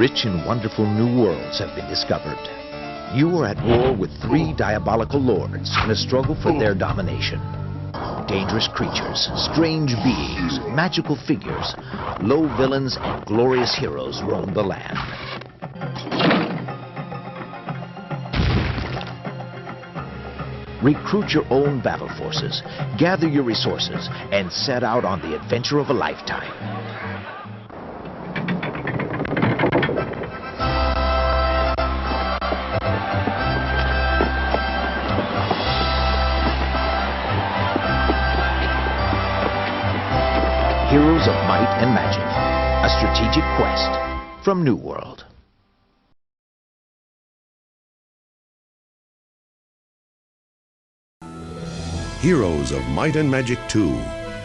Rich and wonderful new worlds have been discovered. You are at war with three diabolical lords in a struggle for their domination. Dangerous creatures, strange beings, magical figures, low villains, and glorious heroes roam the land. Recruit your own battle forces, gather your resources, and set out on the adventure of a lifetime. Heroes of Might and Magic, a strategic quest from New World. Heroes of Might and Magic 2,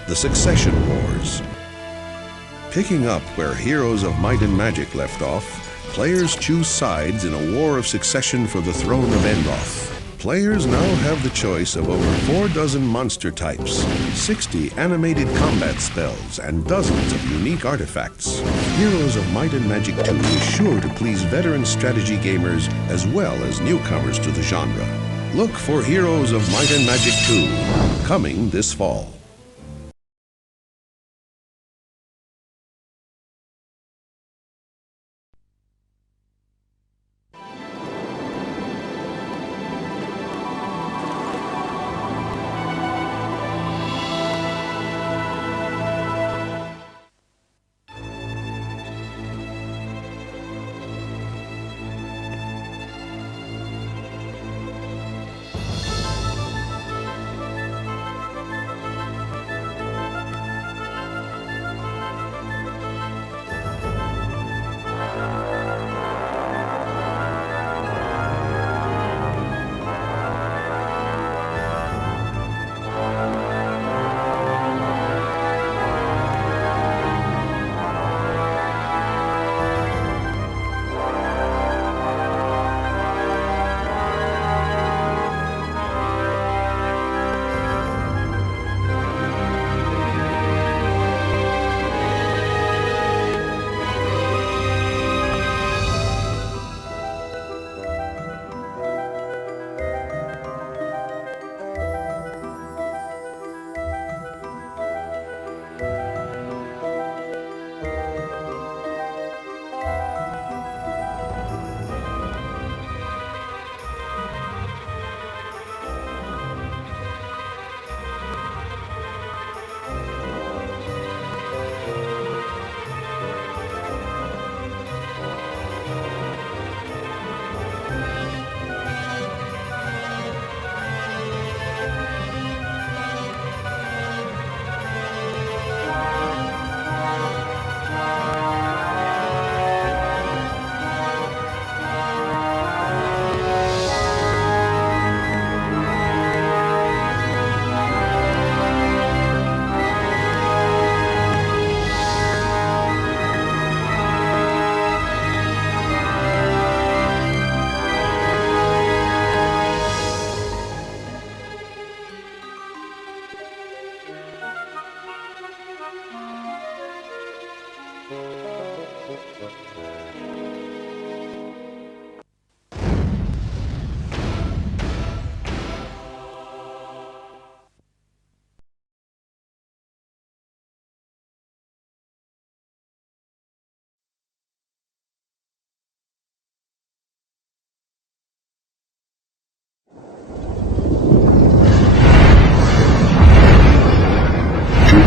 The Succession Wars. Picking up where Heroes of Might and Magic left off, players choose sides in a war of succession for the throne of Enroth. Players now have the choice of over 4 dozen monster types, 60 animated combat spells, and dozens of unique artifacts. Heroes of Might and Magic 2 is sure to please veteran strategy gamers as well as newcomers to the genre. Look for Heroes of Might and Magic 2, coming this fall.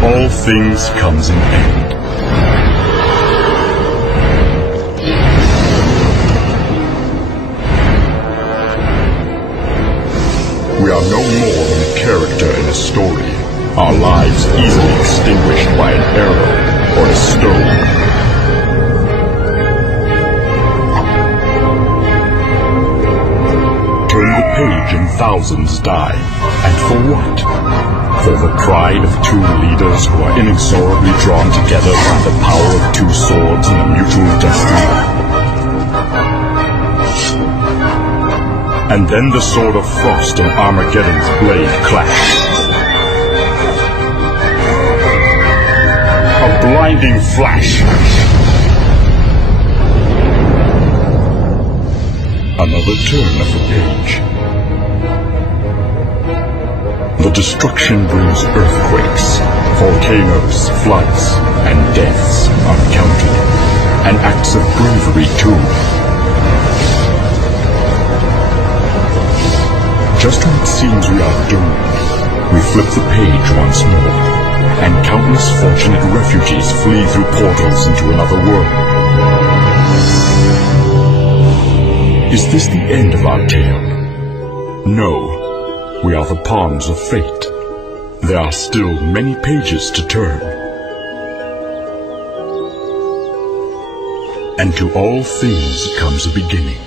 All things comes an end. We are no more than a character in a story, our lives easily extinguished by an arrow or a stone. Turn the page and thousands die. And for what? For the pride of two leaders who are inexorably drawn together by the power of two swords and a mutual destiny. And then the sword of frost and Armageddon's blade clash. A blinding flash. Another turn of the page. The destruction brings earthquakes, volcanoes, floods, and deaths uncounted, and acts of bravery too. Just when it seems we are doomed, we flip the page once more, and countless fortunate refugees flee through portals into another world. Is this the end of our tale? No. We are the pawns of fate. There are still many pages to turn. And to all things comes a beginning.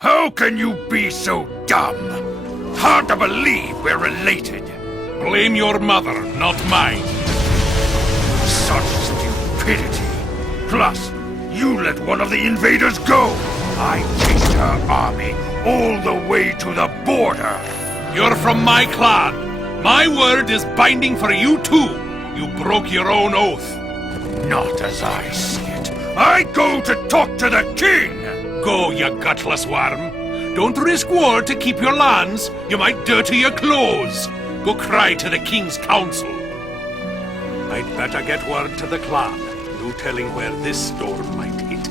How can you be so dumb? Hard to believe we're related. Blame your mother, not mine. Such stupidity. Plus, you let one of the invaders go. I chased her army all the way to the border. You're from my clan. My word is binding for you too. You broke your own oath. Not as I see it. I go to talk to the king. Go, you gutless worm. Don't risk war to keep your lands. You might dirty your clothes. Go cry to the king's council. I'd better get word to the clan. No telling where this storm might hit.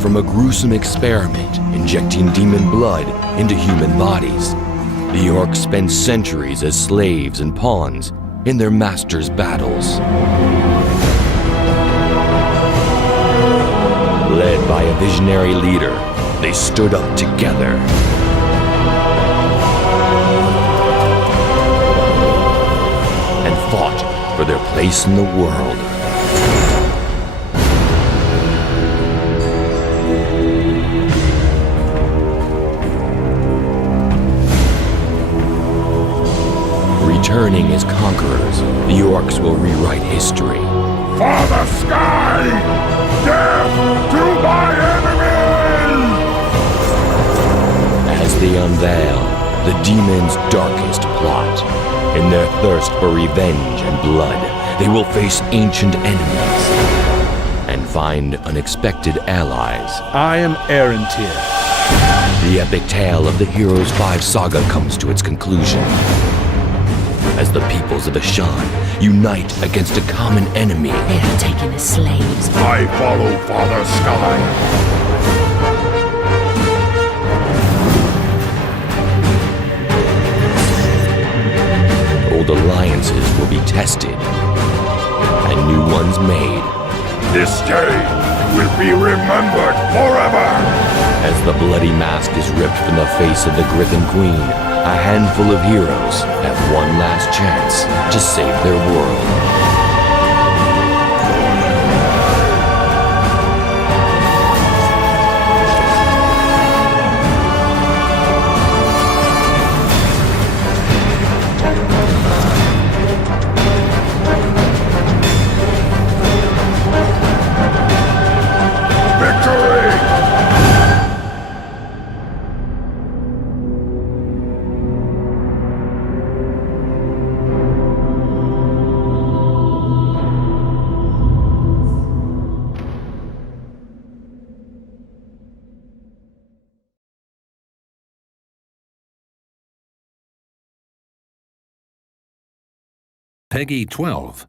from a gruesome experiment injecting demon blood into human bodies. The orcs spent centuries as slaves and pawns in their masters' battles. Led by a visionary leader, they stood up together. And fought for their place in the world. Returning as conquerors, the orcs will rewrite history. Father Sky! Death to my enemies! As they unveil the demons' darkest plot, in their thirst for revenge and blood, they will face ancient enemies and find unexpected allies. I am Aarontir. The epic tale of the Heroes 5 saga comes to its conclusion, as the peoples of Ashan unite against a common enemy. They are taken as slaves. I follow Father Sky. Old alliances will be tested, and new ones made. This day will be remembered forever. As the bloody mask is ripped from the face of the Griffin Queen, a handful of heroes have one last chance to save their world. Peggy 12.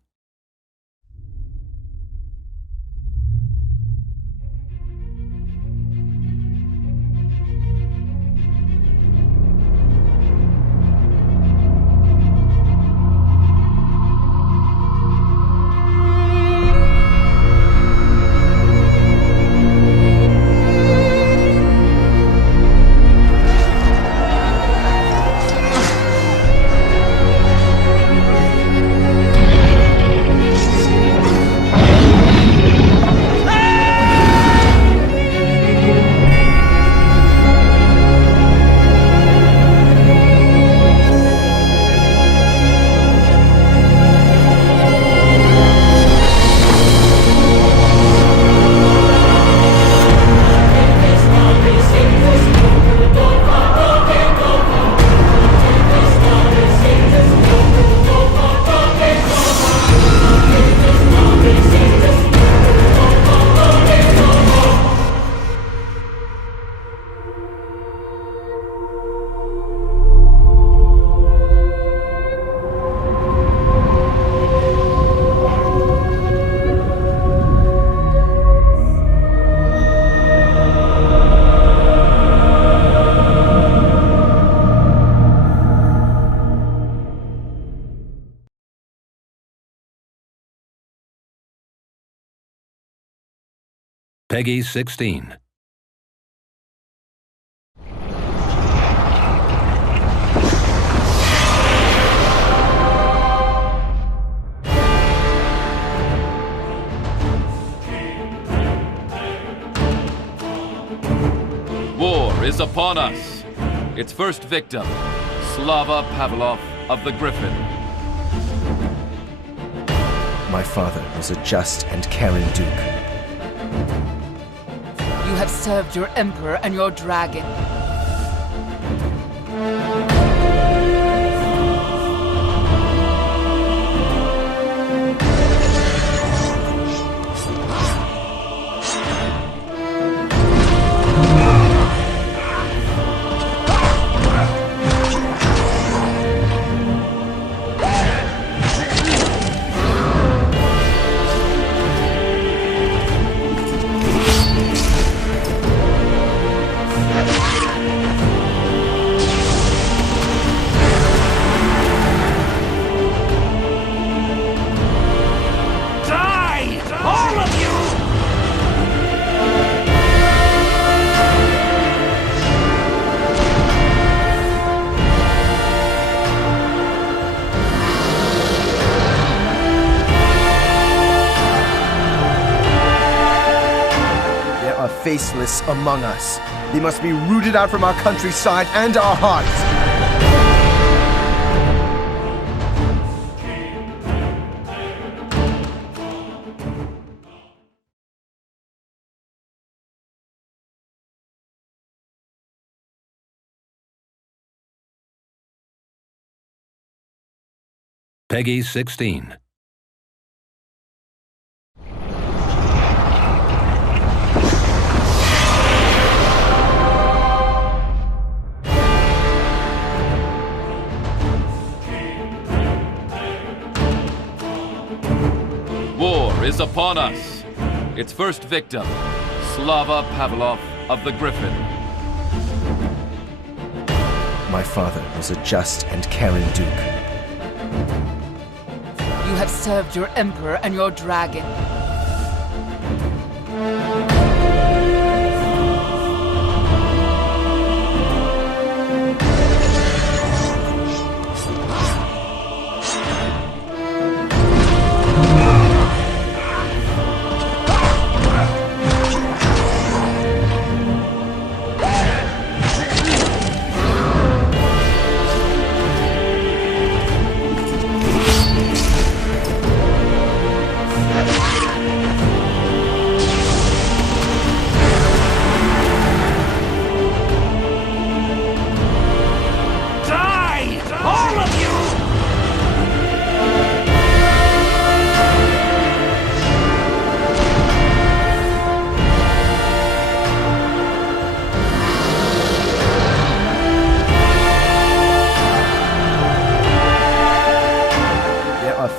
Peggy 16. War is upon us. Its first victim, Slava Pavlov of the Griffin. My father was a just and caring duke. You have served your emperor and your dragon. faceless among us. They must be rooted out from our countryside and our hearts. Peggy 16. War is upon us. Its first victim, Slava Pavlov of the Griffin. My father was a just and caring duke. You have served your emperor and your dragon.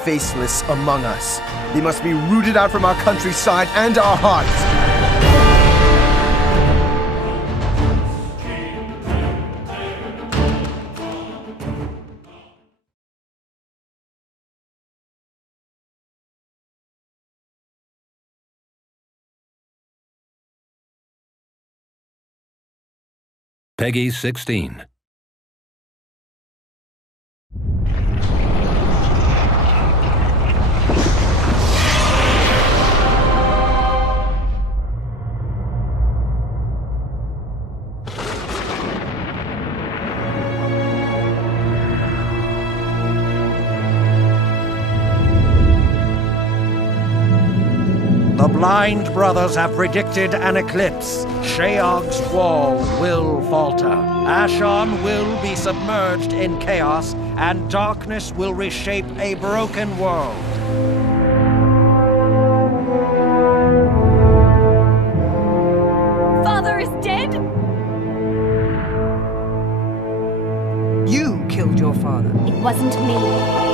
Faceless among us. They must be rooted out from our countryside and our hearts. Peggy 16. The blind brothers have predicted an eclipse. Sheog's wall will falter. Ashon will be submerged in chaos, and darkness will reshape a broken world. Father is dead? You killed your father. It wasn't me.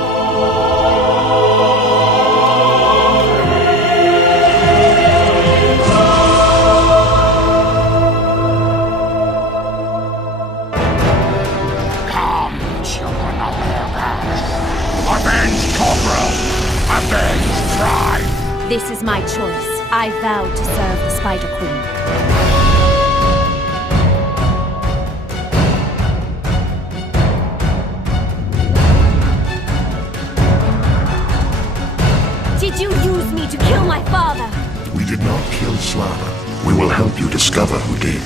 Avenge Pride! This is my choice. I vowed to serve the Spider Queen. Did you use me to kill my father? We did not kill Slava. We will help you discover who did.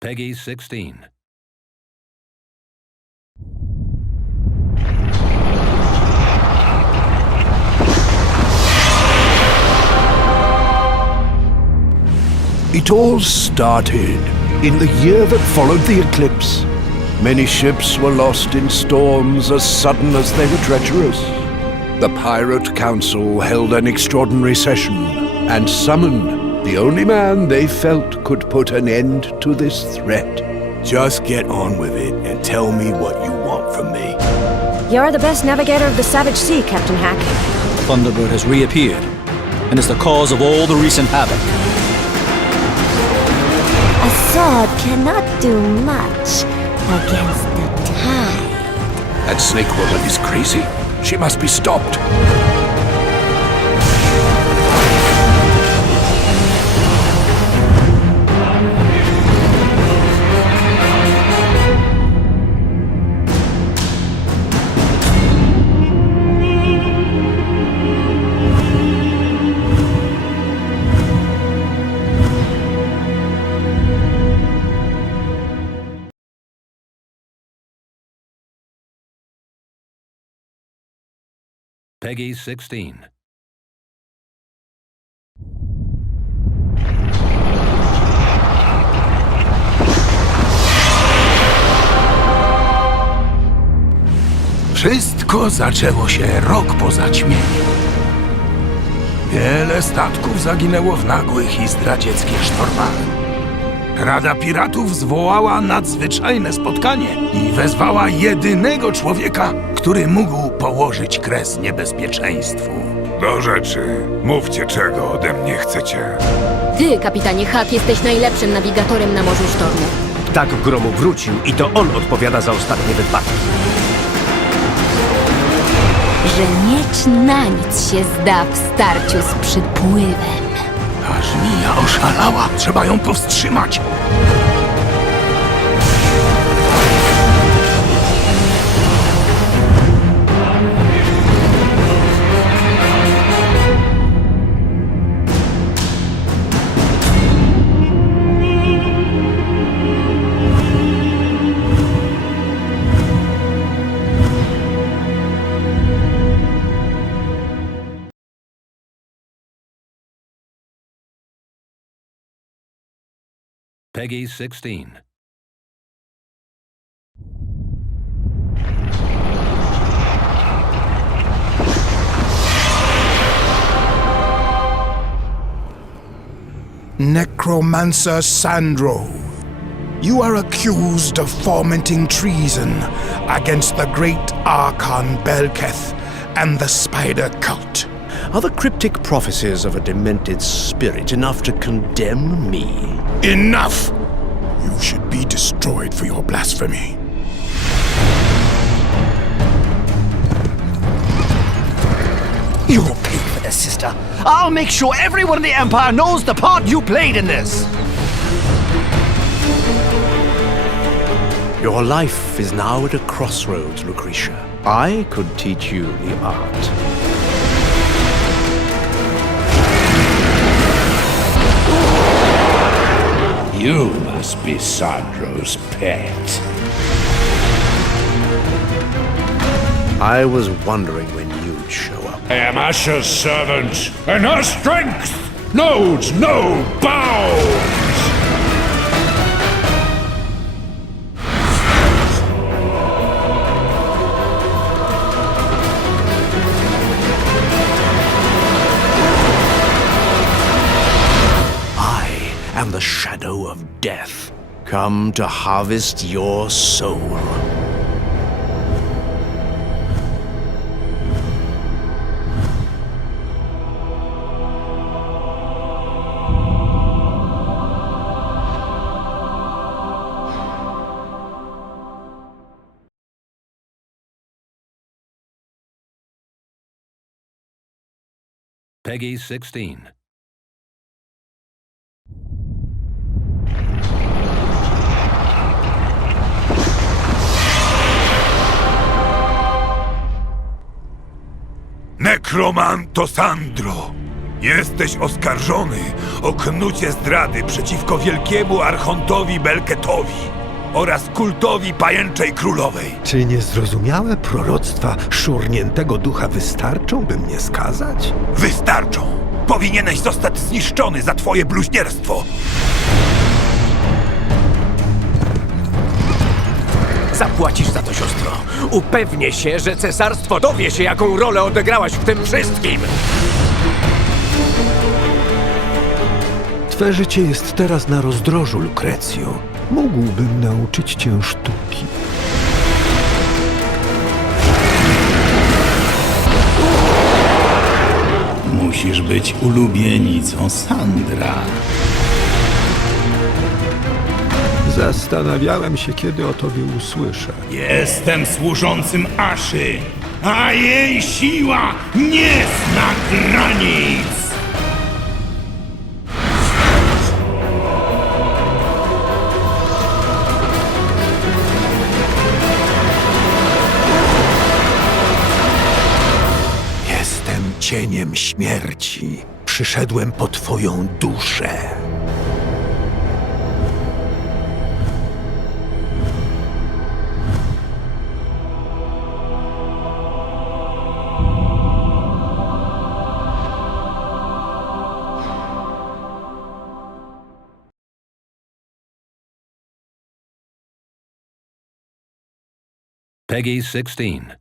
Peggy 16. It all started in the year that followed the eclipse. Many ships were lost in storms as sudden as they were treacherous. The Pirate Council held an extraordinary session and summoned the only man they felt could put an end to this threat. Just get on with it and tell me what you want from me. You're the best navigator of the Savage Sea, Captain Hack. Thunderbird has reappeared and is the cause of all the recent havoc. A sword cannot do much against the tide. That snake woman is crazy. She must be stopped. Peggy 16. Wszystko zaczęło się rok po zaćmieniu. Wiele statków zaginęło w nagłych i zdradzieckich sztormach. Rada Piratów zwołała nadzwyczajne spotkanie i wezwała jedynego człowieka, który mógł położyć kres niebezpieczeństwu. Do rzeczy. Mówcie, czego ode mnie chcecie. Ty, kapitanie Hak, jesteś najlepszym nawigatorem na Morzu Sztormów. Ptak gromu wrócił i to on odpowiada za ostatnie wypadki. Że miecz na nic się zda w starciu z przypływem. Ta żmija oszalała. Trzeba ją powstrzymać. Peggy 16. Necromancer Sandro, you are accused of fomenting treason against the great Archon Belketh and the Spider Cult. Are the cryptic prophecies of a demented spirit enough to condemn me? Enough! You should be destroyed for your blasphemy. You'll pay for this, sister. I'll make sure everyone in the Empire knows the part you played in this. Your life is now at a crossroads, Lucretia. I could teach you the art. You must be Sandro's pet. I was wondering when you'd show up. I am Asher's servant, and her strength knows no bounds! I am the shadow of death, come to harvest your soul. Peggy 16. Nekromanto Sandro, jesteś oskarżony o knucie zdrady przeciwko wielkiemu archontowi Belketowi oraz kultowi Pajęczej Królowej. Czy niezrozumiałe proroctwa szurniętego ducha wystarczą, by mnie skazać? Wystarczą! Powinieneś zostać zniszczony za twoje bluźnierstwo! Zapłacisz za to, siostro. Upewnię się, że cesarstwo dowie się, jaką rolę odegrałaś w tym wszystkim. Twe życie jest teraz na rozdrożu, Lucrecjo. Mógłbym nauczyć cię sztuki. Musisz być ulubienicą Sandra. Zastanawiałem się, kiedy o tobie usłyszę. Jestem służącym Aszy, a jej siła nie zna granic! Jestem cieniem śmierci. Przyszedłem po twoją duszę. Peggy 16.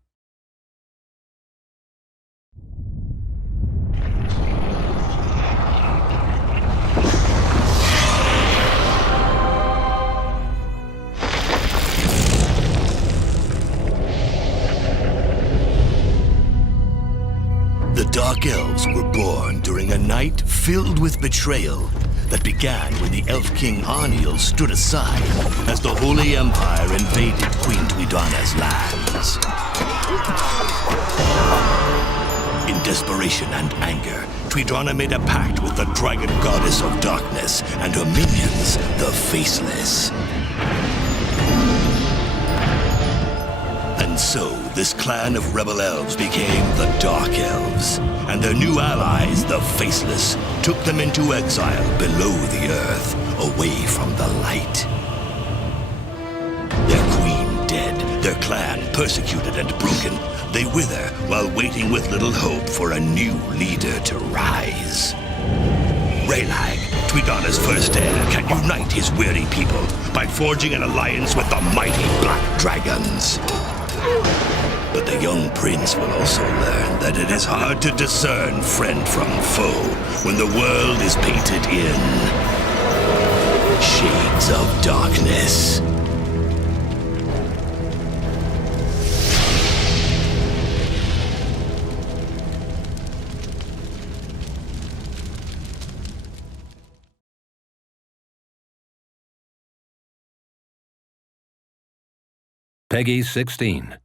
The Dark Elves were born during a night filled with betrayal that began when the Elf King Arniel stood aside as the Holy Empire invaded Queen Tuidana's lands. In desperation and anger, Tuidana made a pact with the dragon goddess of darkness and her minions, the Faceless. And so, this clan of rebel elves became the Dark Elves, and their new allies, the Faceless, took them into exile below the earth, away from the light. Their queen dead, their clan persecuted and broken, they wither while waiting with little hope for a new leader to rise. Raylag, Tuidana's first heir, can unite his weary people by forging an alliance with the mighty Black Dragons. But the young prince will also learn that it is hard to discern friend from foe when the world is painted in shades of darkness. Peggy 16.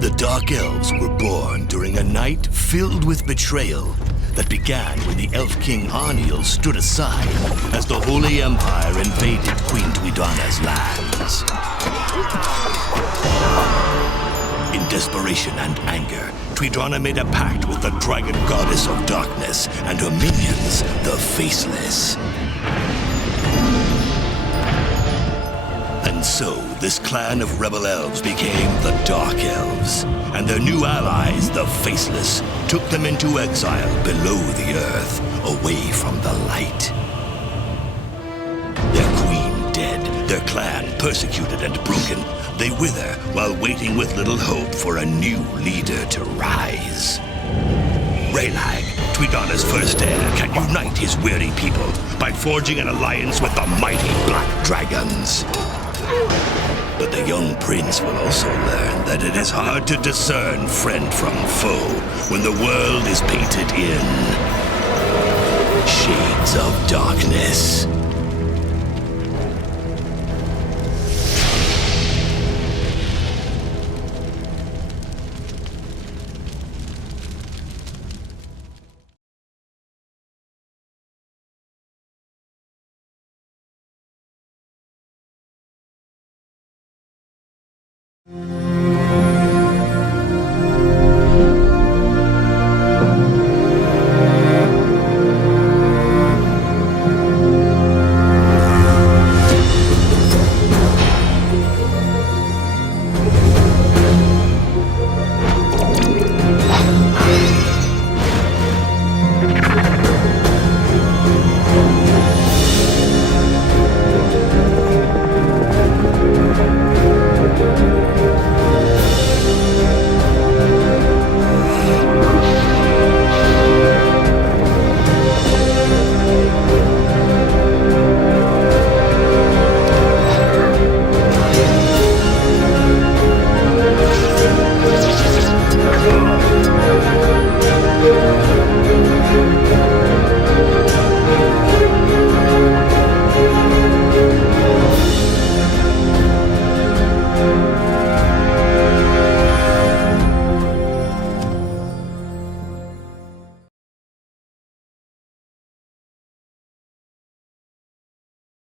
The Dark Elves were born during a night filled with betrayal that began when the Elf King Arniel stood aside as the Holy Empire invaded Queen Tuidana's lands. In desperation and anger, Tuidana made a pact with the dragon goddess of darkness and her minions, the Faceless. And so, this clan of rebel elves became the Dark Elves, and their new allies, the Faceless, took them into exile below the earth, away from the light. Their queen dead, their clan persecuted and broken, they wither while waiting with little hope for a new leader to rise. Raylag, Tuidana's first heir, can unite his weary people by forging an alliance with the mighty Black Dragons. But the young prince will also learn that it is hard to discern friend from foe when the world is painted in shades of darkness.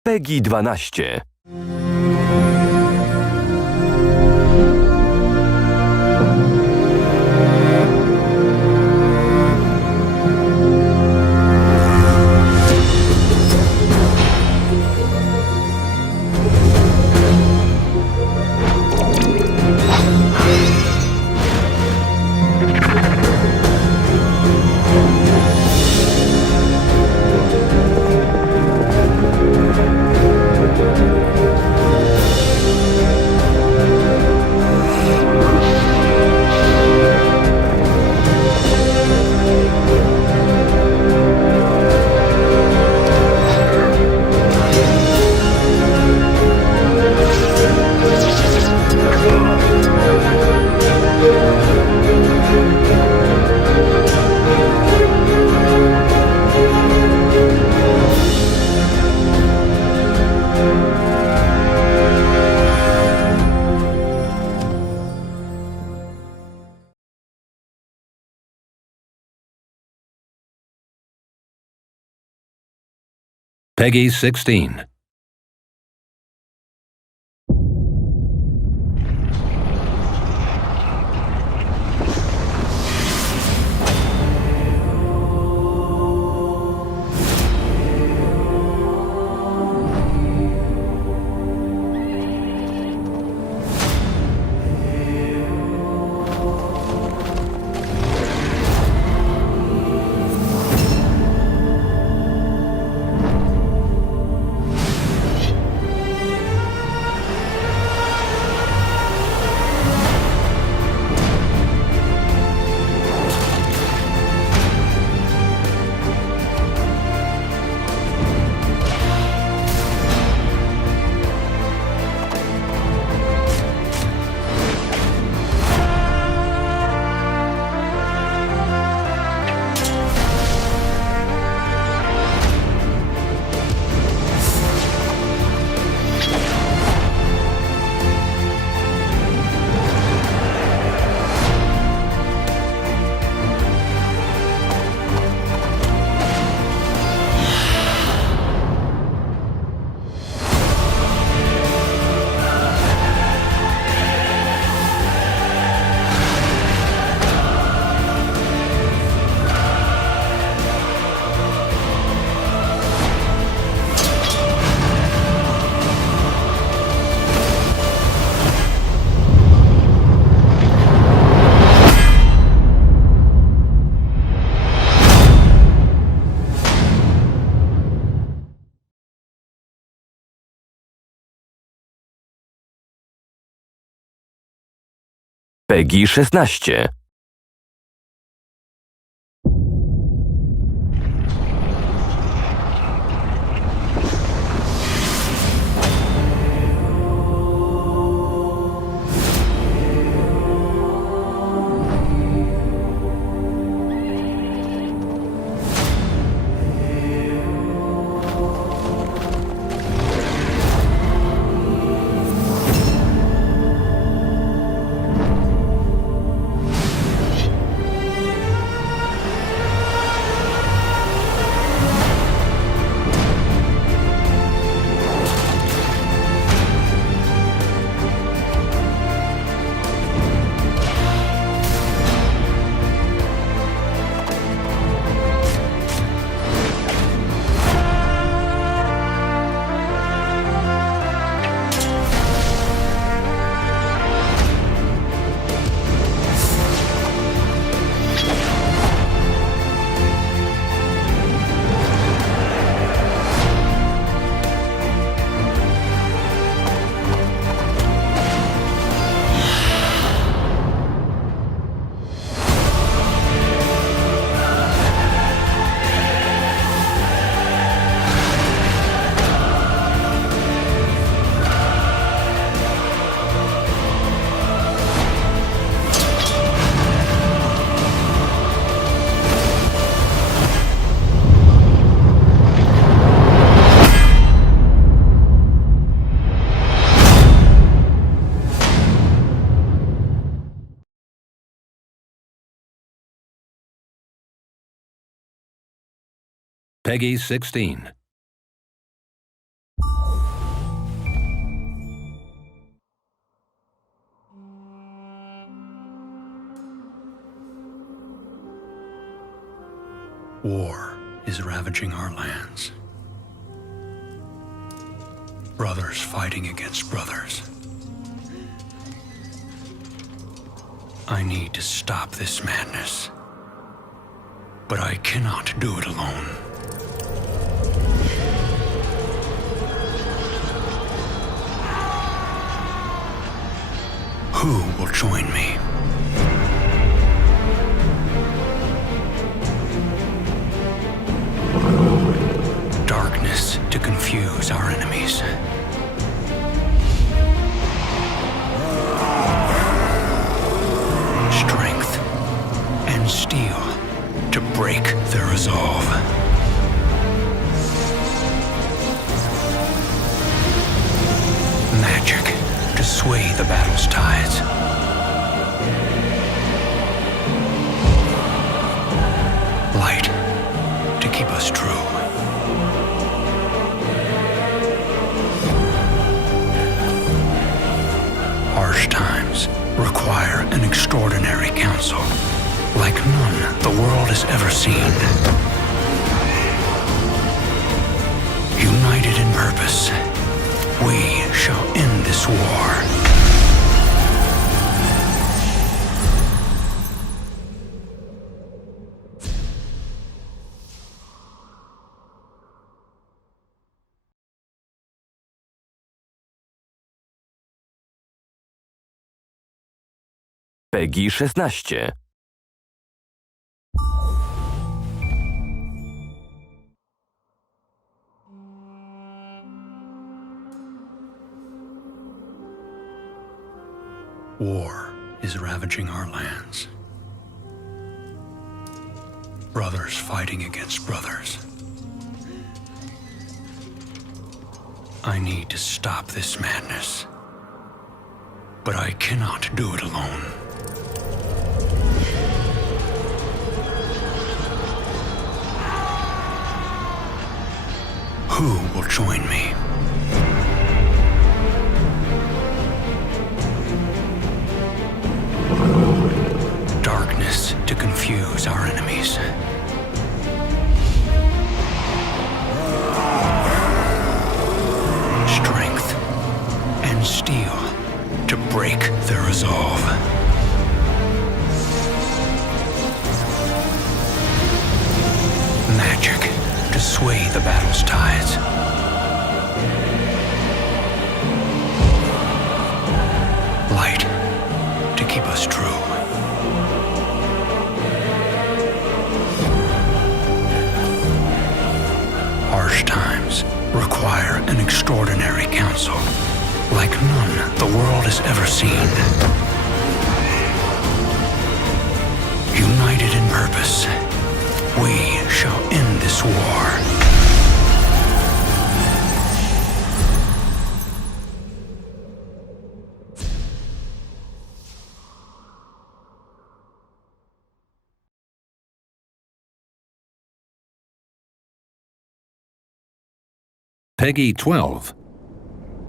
Peggy 12. Peggy 16. Peggy 16. Peggy 16. War is ravaging our lands. Brothers fighting against brothers. I need to stop this madness. But I cannot do it alone. Who will join me? Darkness to confuse our enemies. Strength and steel to break their resolve. Magic to sway the battle's tides. Light to keep us true. require an extraordinary council, like none the world has ever seen. United in purpose, we shall end this war. PEGI 16. War is ravaging our lands. Brothers fighting against brothers. I need to stop this madness, but I cannot do it alone. Who will join me? Darkness to confuse our enemies. Strength and steel to break their resolve. Magic to sway the battle's tides. Light to keep us true. Harsh times require an extraordinary council, like none the world has ever seen. United in purpose, we shall end this war. PEGI 12.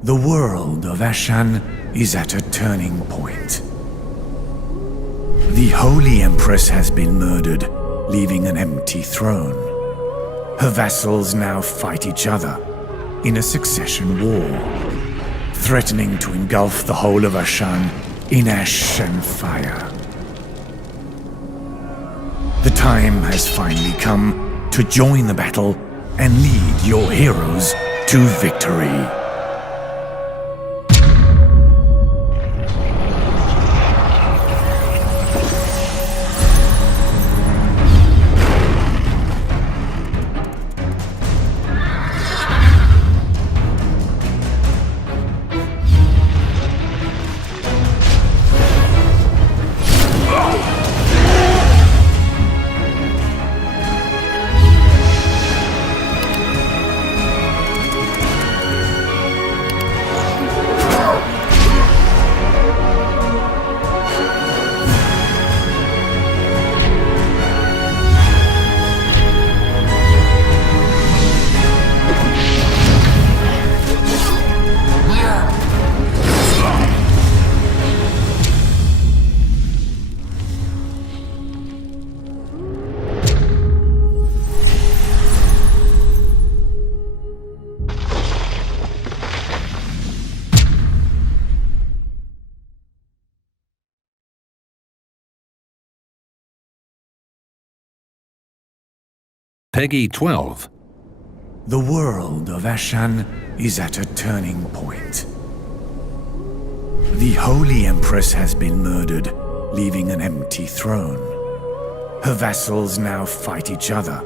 The world of Ashan is at a turning point. The Holy Empress has been murdered, leaving an empty throne. Her vassals now fight each other in a succession war, threatening to engulf the whole of Ashan in ash and fire. The time has finally come to join the battle and lead your heroes to victory. PEGI 12. The world of Ashan is at a turning point. The Holy Empress has been murdered, leaving an empty throne. Her vassals now fight each other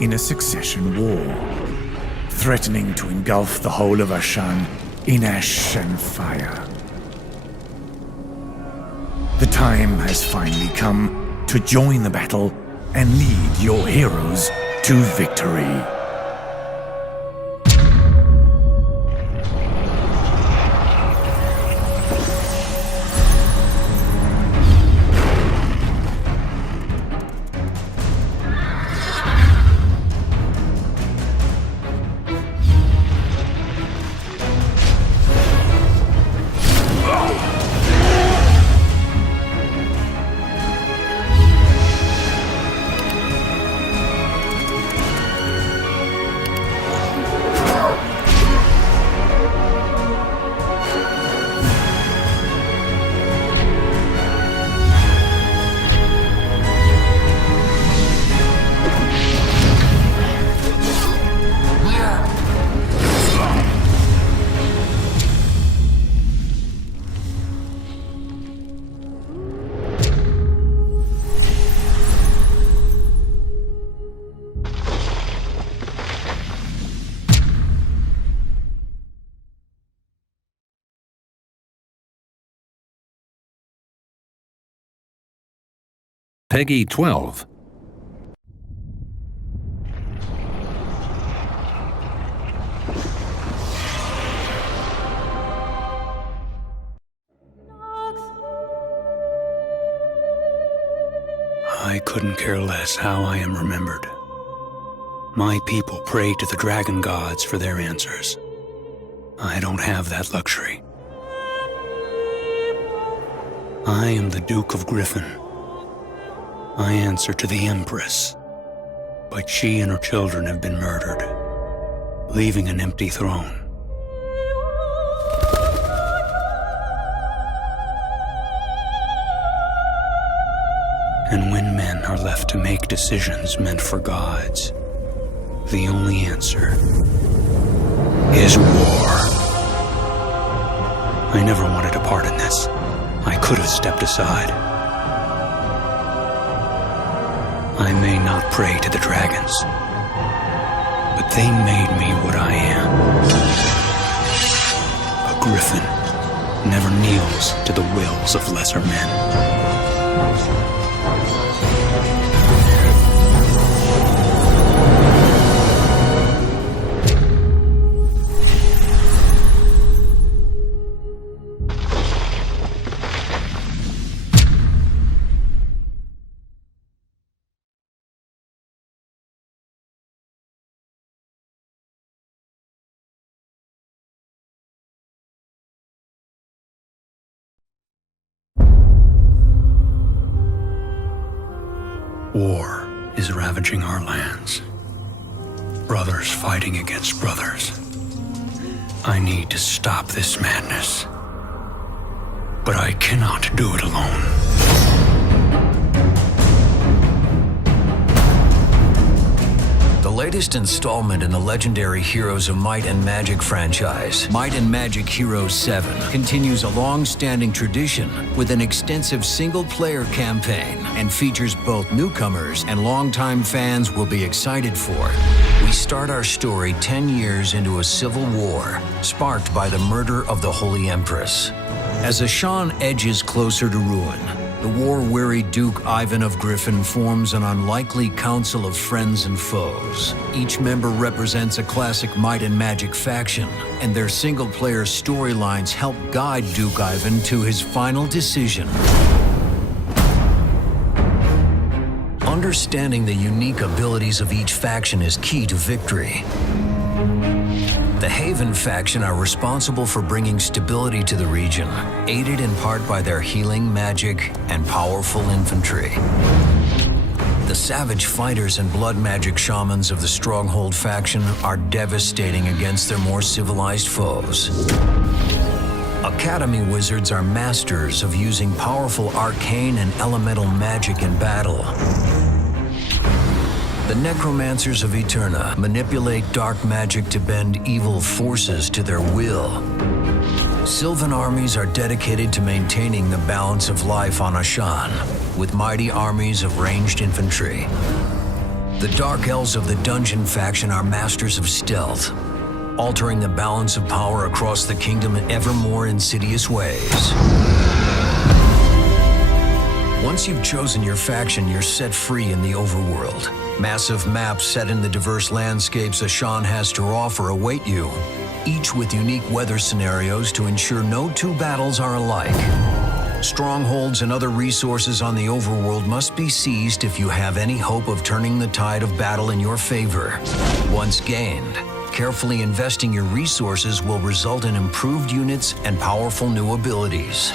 in a succession war, threatening to engulf the whole of Ashan in ash and fire. The time has finally come to join the battle and lead your heroes to victory. Peggy 12. I couldn't care less how I am remembered. My people pray to the dragon gods for their answers. I don't have that luxury. I am the Duke of Griffin. I answer to the Empress, but she and her children have been murdered, leaving an empty throne. And when men are left to make decisions meant for gods, the only answer is war. I never wanted a part in this. I could have stepped aside. I may not pray to the dragons, but they made me what I am. A griffin never kneels to the wills of lesser men. War is ravaging our lands. Brothers fighting against brothers. I need to stop this madness. But I cannot do it alone. The latest installment in the legendary Heroes of Might and Magic franchise, Might and Magic Heroes 7, continues a long-standing tradition with an extensive single-player campaign and features both newcomers and longtime fans will be excited for. We start our story 10 years into a civil war, sparked by the murder of the Holy Empress. As Ashan edges closer to ruin, the war-weary Duke Ivan of Griffin forms an unlikely council of friends and foes. Each member represents a classic Might and Magic faction, and their single-player storylines help guide Duke Ivan to his final decision. Understanding the unique abilities of each faction is key to victory. The Haven faction are responsible for bringing stability to the region, aided in part by their healing magic and powerful infantry. The savage fighters and blood magic shamans of the Stronghold faction are devastating against their more civilized foes. Academy wizards are masters of using powerful arcane and elemental magic in battle. The necromancers of Eterna manipulate dark magic to bend evil forces to their will. Sylvan armies are dedicated to maintaining the balance of life on Ashan, with mighty armies of ranged infantry. The Dark Elves of the Dungeon faction are masters of stealth, altering the balance of power across the kingdom in ever more insidious ways. Once you've chosen your faction, you're set free in the overworld. Massive maps set in the diverse landscapes Ashan has to offer await you, each with unique weather scenarios to ensure no two battles are alike. Strongholds and other resources on the overworld must be seized if you have any hope of turning the tide of battle in your favor. Once gained, carefully investing your resources will result in improved units and powerful new abilities.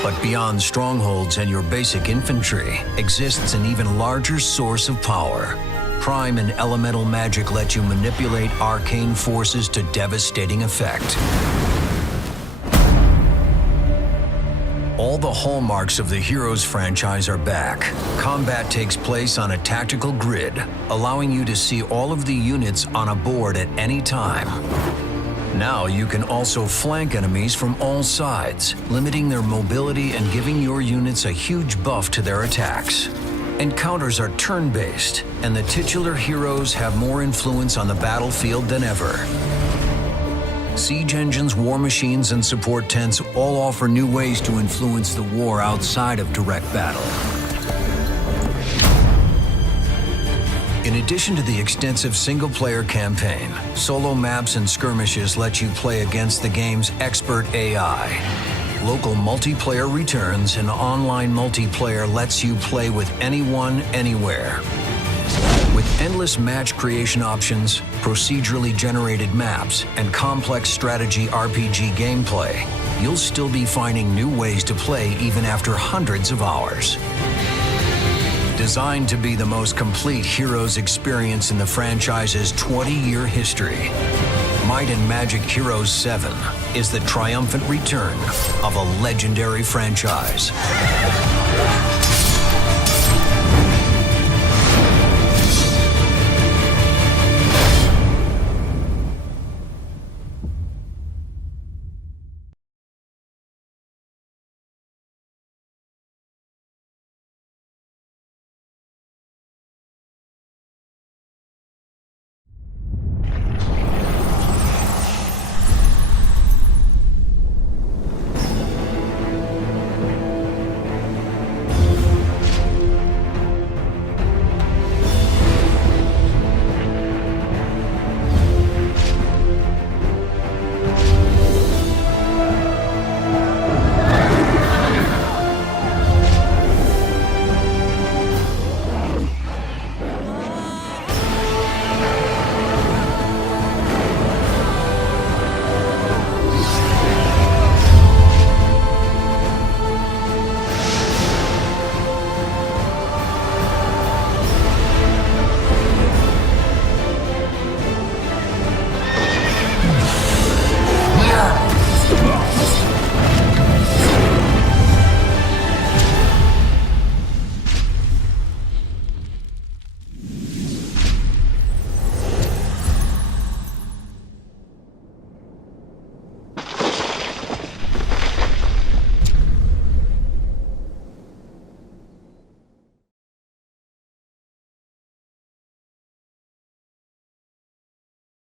But beyond strongholds and your basic infantry exists an even larger source of power. Prime and elemental magic let you manipulate arcane forces to devastating effect. All the hallmarks of the Heroes franchise are back. Combat takes place on a tactical grid, allowing you to see all of the units on a board at any time. Now you can also flank enemies from all sides, limiting their mobility and giving your units a huge buff to their attacks. Encounters are turn-based, and the titular heroes have more influence on the battlefield than ever. Siege engines, war machines, and support tents all offer new ways to influence the war outside of direct battle. In addition to the extensive single-player campaign, solo maps and skirmishes let you play against the game's expert AI. Local multiplayer returns, and online multiplayer lets you play with anyone, anywhere. With endless match creation options, procedurally generated maps, and complex strategy RPG gameplay, you'll still be finding new ways to play even after hundreds of hours. Designed to be the most complete Heroes experience in the franchise's 20-year history, Might and Magic Heroes 7 is the triumphant return of a legendary franchise.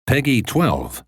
Peggy 12.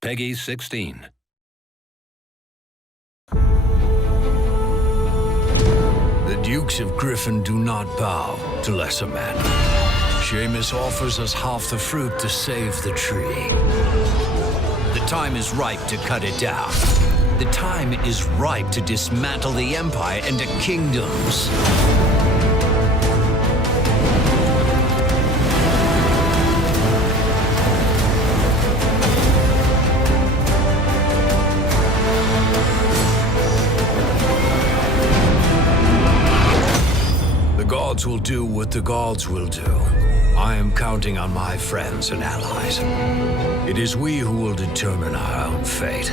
Peggy 16. The Dukes of Griffin do not bow to lesser men. Seamus offers us half the fruit to save the tree. The time is ripe to cut it down. The time is ripe to dismantle the Empire into kingdoms. The gods will do what the gods will do. I am counting on my friends and allies. It is we who will determine our own fate.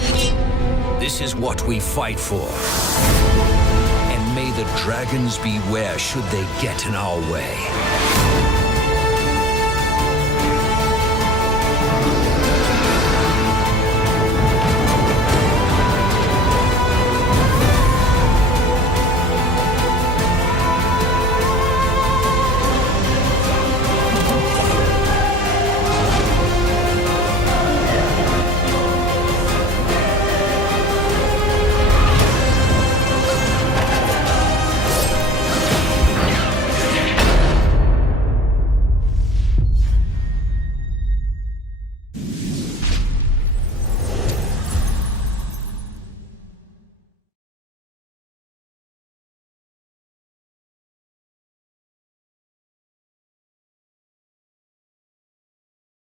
This is what we fight for. And may the dragons beware should they get in our way.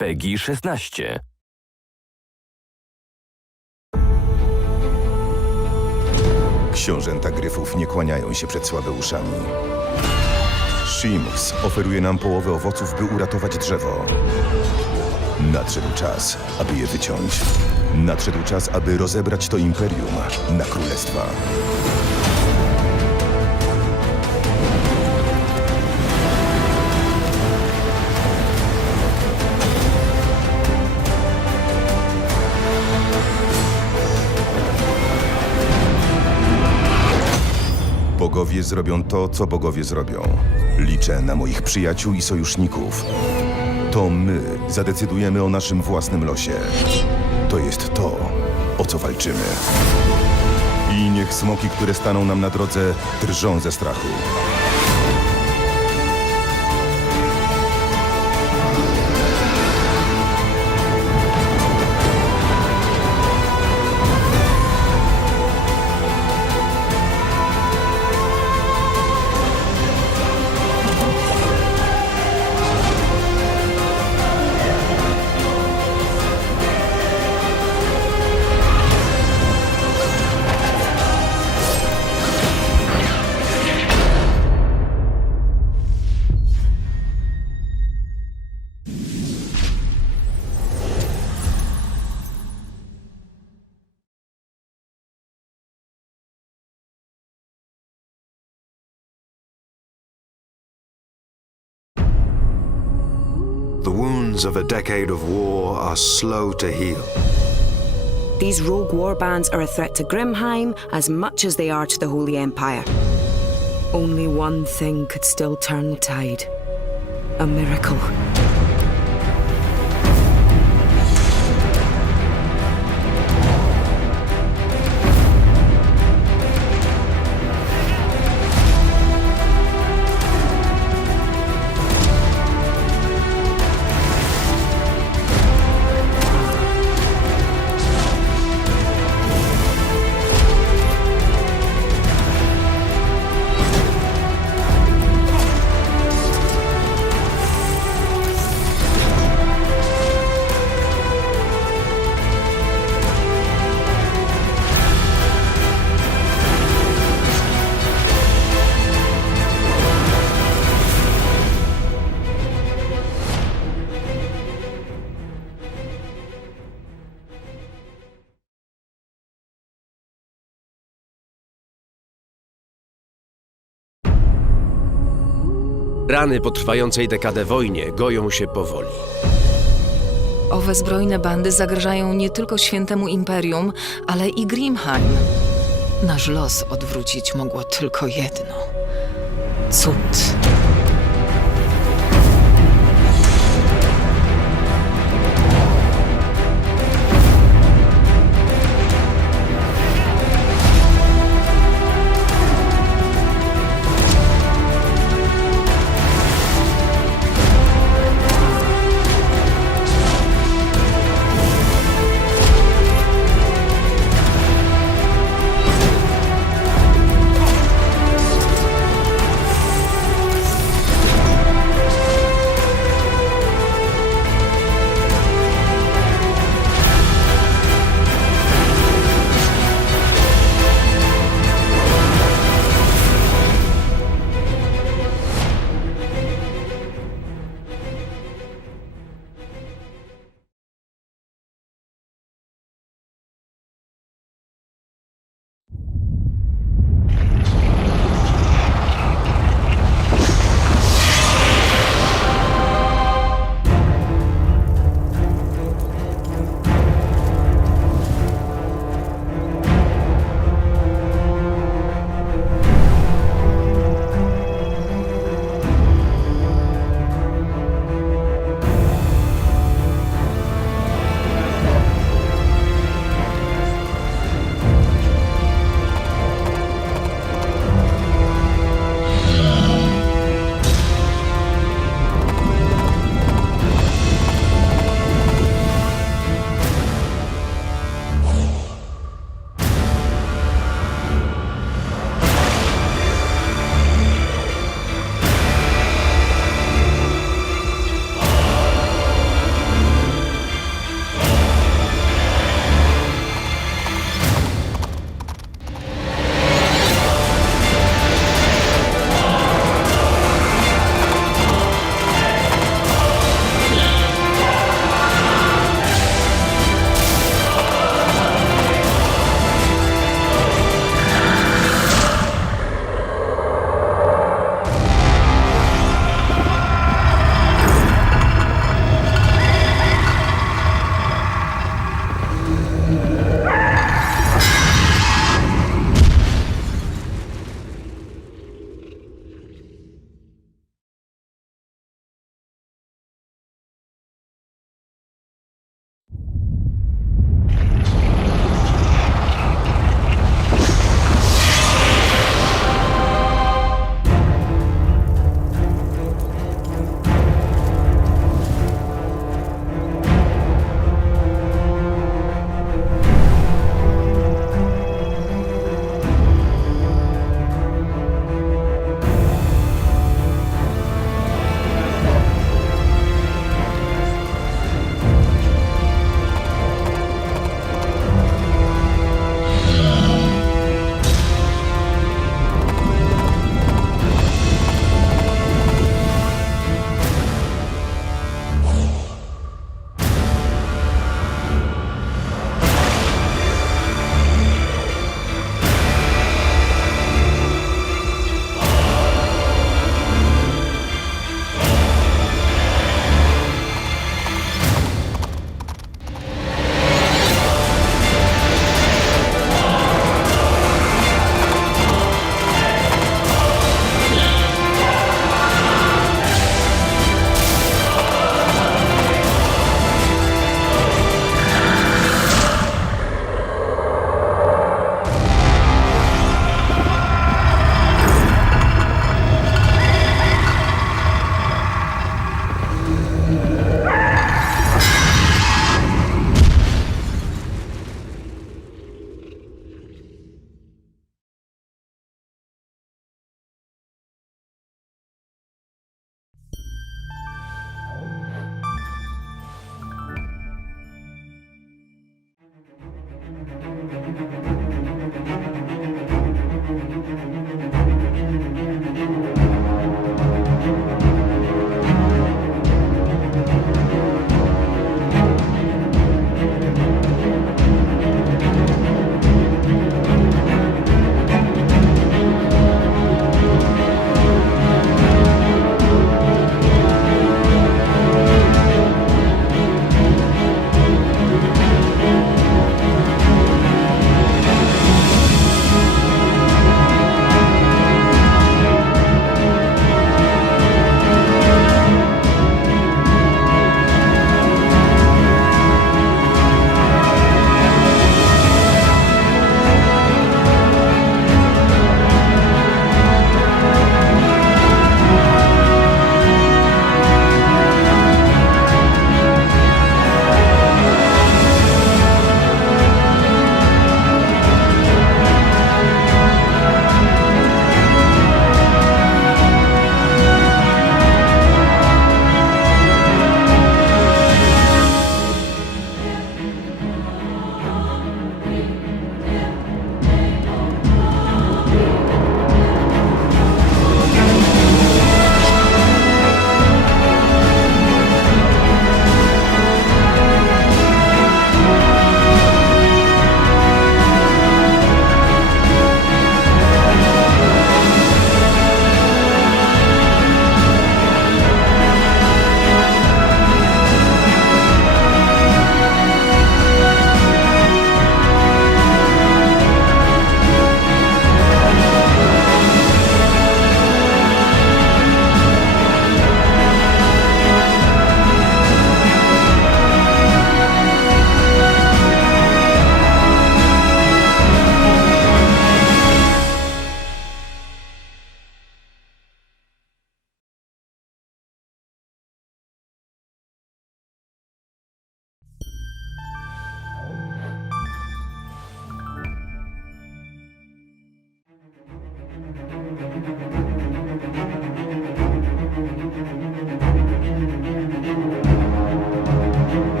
PEGI 16. Książęta gryfów nie kłaniają się przed słabeuszami. Shimks oferuje nam połowę owoców, by uratować drzewo. Nadszedł czas, aby je wyciąć. Nadszedł czas, aby rozebrać to imperium na królestwa. Bogowie zrobią to, co bogowie zrobią. Liczę na moich przyjaciół i sojuszników. To my zadecydujemy o naszym własnym losie. To jest to, o co walczymy. I niech smoki, które staną nam na drodze, drżą ze strachu. The wounds of a decade of war are slow to heal. These rogue warbands are a threat to Grimheim as much as they are to the Holy Empire. Only one thing could still turn the tide. A miracle. Rany po trwającej dekadę wojnie goją się powoli. Owe zbrojne bandy zagrażają nie tylko świętemu imperium, ale i Grimheim. Nasz los odwrócić mogło tylko jedno. Cud.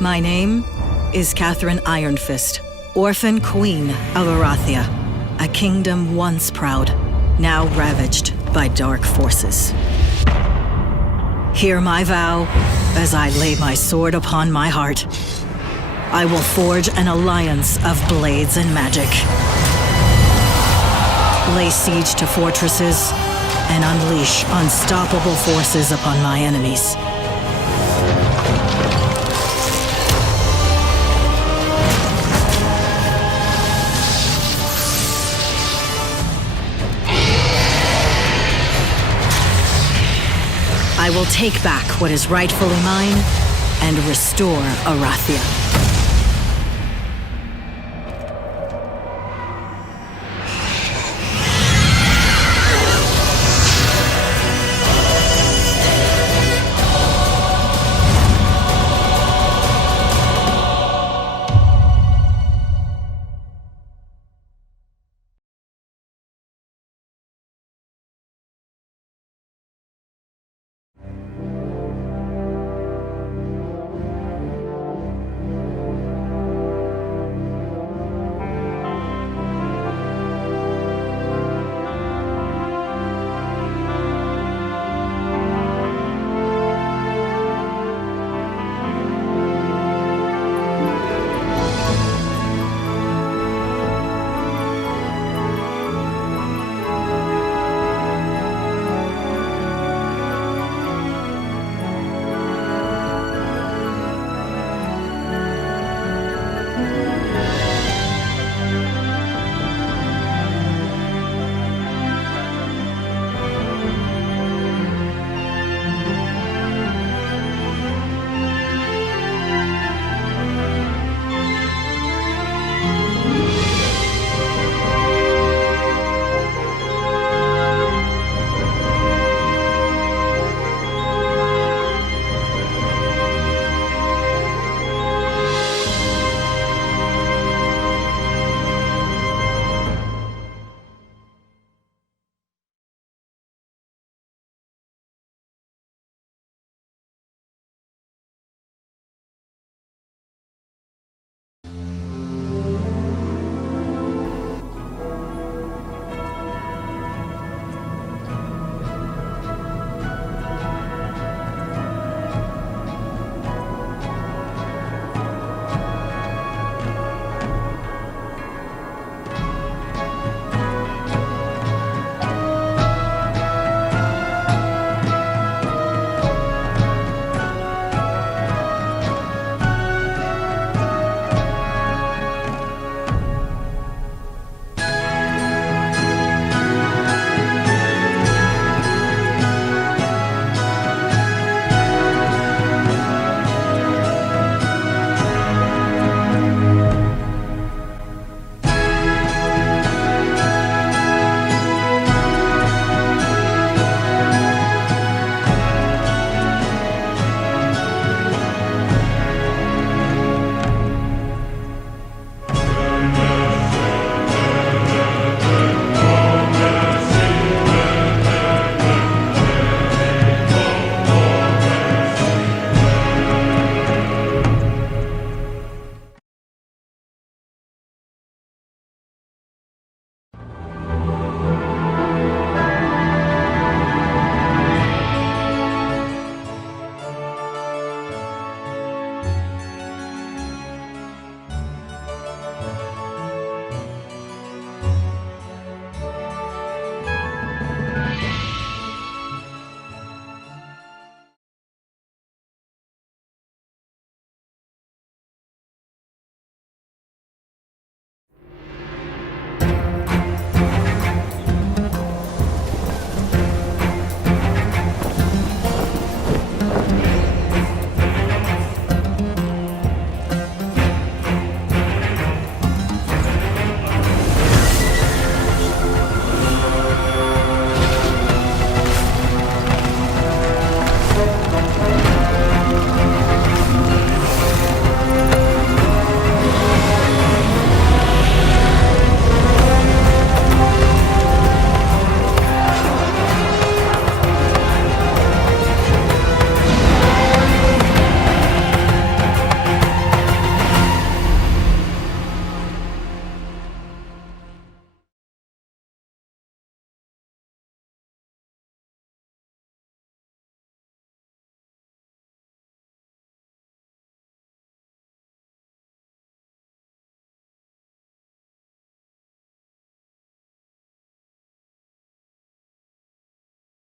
My name is Catherine Ironfist, Orphan Queen of Arathia, a kingdom once proud, now ravaged by dark forces. Hear my vow as I lay my sword upon my heart. I will forge an alliance of blades and magic, lay siege to fortresses, and unleash unstoppable forces upon my enemies. I will take back what is rightfully mine and restore Arathia.